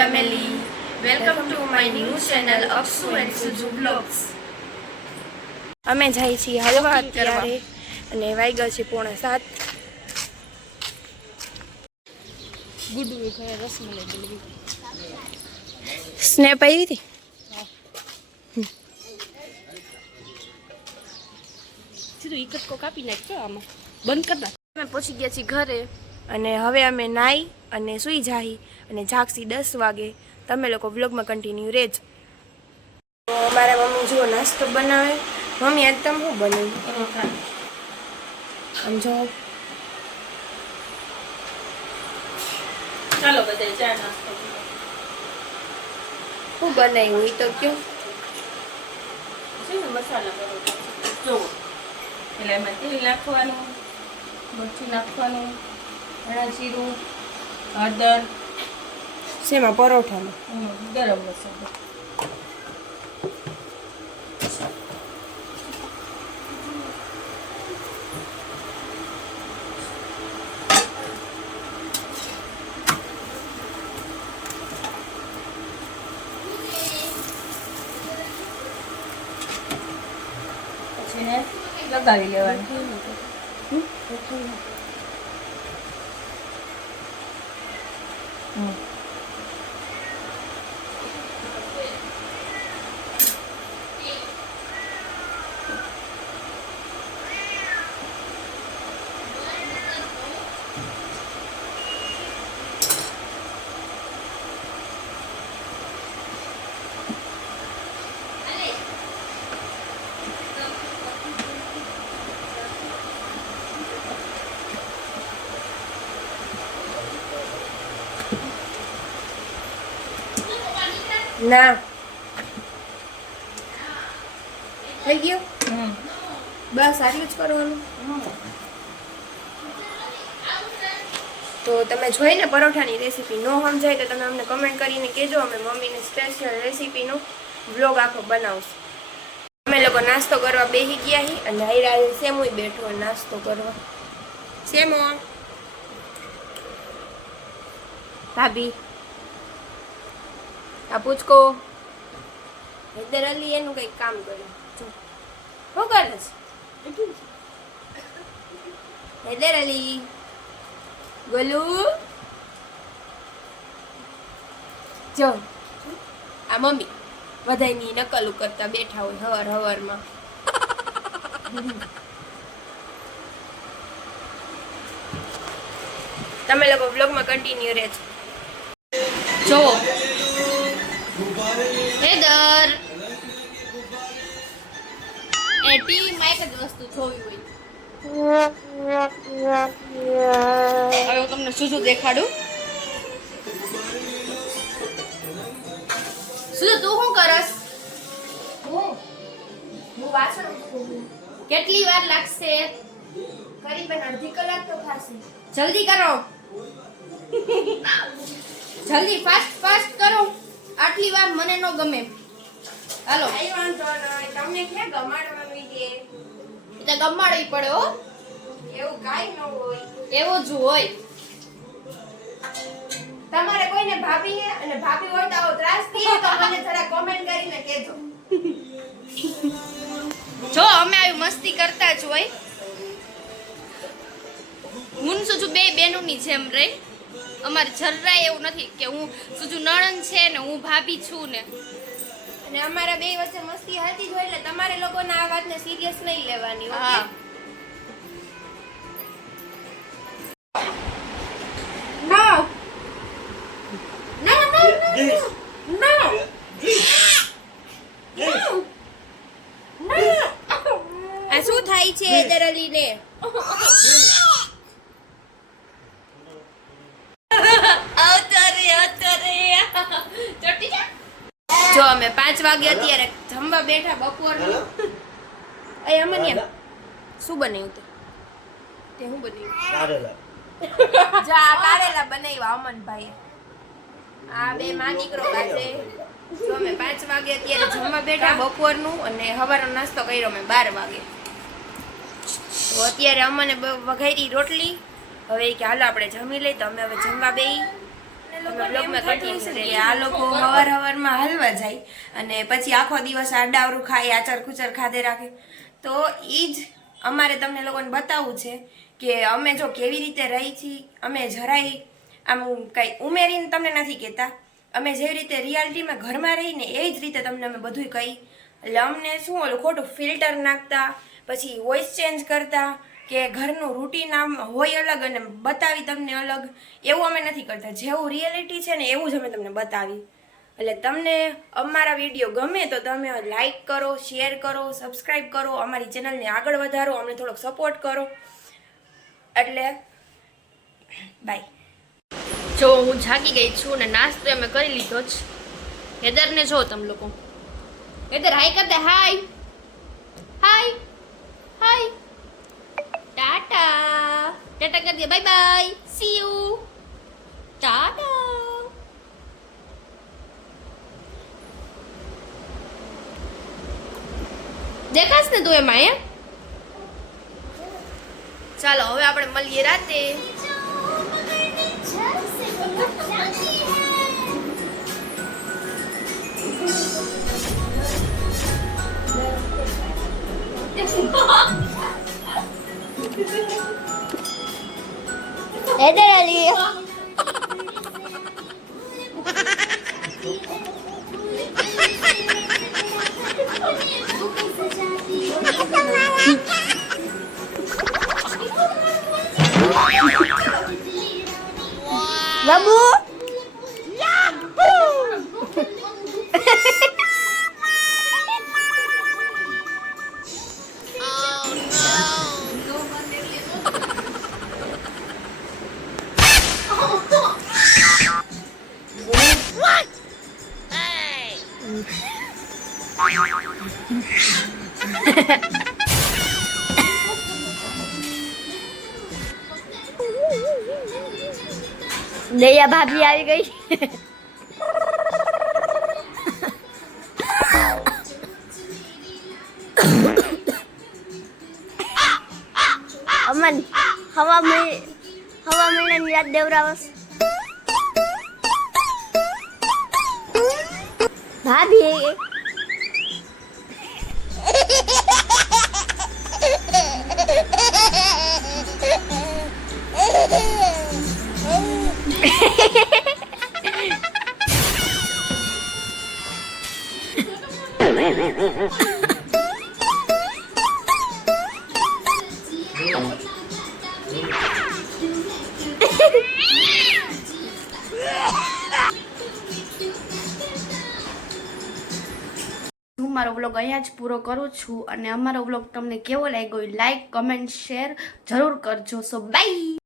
family. Welcome to my new channel Aksu and Suju Vlogs. અમે જાય છીએ હલવા અત્યારે અને વાગ્યા છે 6:45. ગુડુ ખાય રસમલાઈ જલેબી. સ્નેપ આવી હતી. સીધું ઈકટકો કાપી નાખજો આમાં બંધ કર નાખ. અમે પહોંચી ગયા છીએ ઘરે અને હવે અમે નાઈ અને સૂઈ જાય અને જાગસી 10 વાગે. તમે લોકો વ્લોગમાં કન્ટિન્યુ રહેજો. તો મારા મમ્મી જુઓ નાસ્તો બનાવે. મમ્મી આજ તમે શું બનાવ્યું? આમ જો ચાલો બધા ચા નાસ્તો શું બનાવ્યું એ તો કયો. છે ને મસાલા પરોઠા જો એટલે એમાં તેલ નાખવાનું, મરચું નાખવાનું, ધાણા જીરું, હળદર, શેમાં પરોઠામાં? ગરમ મસાલો. પછી ને લગાવી લેવાનું. ના થઈ ગયું બસ આટલું જ કરવાનું. તો તમે જોઈને પરોઠાની રેસીપી ન સમજાય તો તમે અમને કમેન્ટ કરીને કહેજો. અમે મમ્મીની સ્પેશિયલ રેસીપીનું વ્લોગ આખો બનાવશું. અમે લોકો નાસ્તો કરવા બેસી ગયા છીએ અને હાઈરા સેમુય બેઠો હોય નાસ્તો કરવા. સેમો ભાભી આ પૂછકો હૈદર અલી એનું કંઈક કામ કર્યું. શું કરે છે હૈદર અલી? ગોલુ જો આ મમ્મી બધાયની નકલ કરતા બેઠા હોય હવારમાં. તમે લોકો બ્લોગમાં કન્ટિન્યુ રહેજો. જો હેદર એ ટીવીમાં એક જ વસ્તુ જોવી હોય. હવે હું તમને શું દેખાડું. શું તું શું કરસ? હું વાસણ કેટલી વાર લાગશે? કરીબન અડધી કલાક તો થશે. જલ્દી કરો, જલ્દી ફાસ્ટ કરો. આટલી વાર મને ન ગમે. હાલો કઈ વાંધો નહીં. તમને ક્યાં ગમાડવાનું છે? એટલે ગમાડવી પડે હો. એવું કાઈ ન હોય. એવો જ હોય. તમારે કોઈને ભાભી હે અને ભાભી હોય તો આવો ત્રાસ દીએ તો મને જરા કોમેન્ટ કરીને કહેજો. જો અમે આવી મસ્તી કરતા જ હોય. હું સુજુ બે બેનોની જેમ રહી. અમારે જરાય એવું નથી કે હું સુજુ નણંદ છે ને હું ભાભી છું ને. અને અમારા બે વચ્ચે મસ્તી હાલતી જ હોય એટલે તમારે લોકોને આ વાતને સિરિયસ નહીં લેવાની. ઓકે? હા. નો નો નો નો નો. આ શું થાય છે દરલીને? જો અમે 5 વાગે અત્યારે જમવા બેઠા બપોરનું. એ અમનિયા શું બનાવ્યું તે શું બનાવ્યું? જા કારેલા બનાવ્યા અમનભાઈએ. આ બે માં દીકરો કાચે. જો અમે 5 વાગે અત્યારે જમવા બેઠા બપોરનું અને સવારનો નાસ્તો કર્યો અમે 12 વાગે. તો અત્યારે અમને વઘારી રોટલી. હવે કે હાલો આપણે જમી લઈ તો અમે હવે જમવા બેહી અને બ્લોગમાં કન્ટિન્યુ છે કે આ લોકો હવારમાં હલવા જાય અને પછી આખો દિવસ આ ડાવરું ખાય આચર કુચર ખાધે રાખે. તો એ જ અમારે તમને લોકોને બતાવવું છે કે અમે જો કેવી રીતે રહી છીએ. અમે જરાય આમ કંઈ ઉમેરીને તમને નથી કહેતા. અમે જેવી રીતે રિયાલિટીમાં ઘરમાં રહીને એ જ રીતે તમને અમે બધું કહી. એટલે અમને શું ઓલું ખોટું ફિલ્ટર નાખતા પછી વોઇસ ચેન્જ કરતા કે ઘરનું રૂટીન આમ હોય અલગ અને બતાવી તમને અલગ એવું અમે નથી કરતા. જેવું રિયાલિટી છે ને એવું જ અમે તમને બતાવી. એટલે તમને અમારા વિડીયો ગમે તો તમે લાઈક કરો, શેર કરો, સબસ્ક્રાઈબ કરો, અમારી ચેનલને આગળ વધારો, અમને થોડોક સપોર્ટ કરો. એટલે બાય. જો હું જાગી ગઈ છું ને નાસ્તો અમે કરી લીધો જ. હેદરને જો તમે લોકો, હેદર હાય કરતે, હાય હાય હાય, ટાટા ટાટા કરી દે, bye bye, see you, tata. દેખાશ ને તું એમાં? હે, ચાલો હવે આપણે મળીએ રાતે. Eder Ali. Babu. દયા ભાભી આવી ગઈ. અમન હવા મહિનાની યાદ દેવરાવસ ભાભી. હું મારો વ્લોગ અહીંયા જ પૂરો કરું છું અને અમારો વ્લોગ તમને કેવો લાગ્યો લાઈક, કમેન્ટ, શેર જરૂર કરજો. So bye.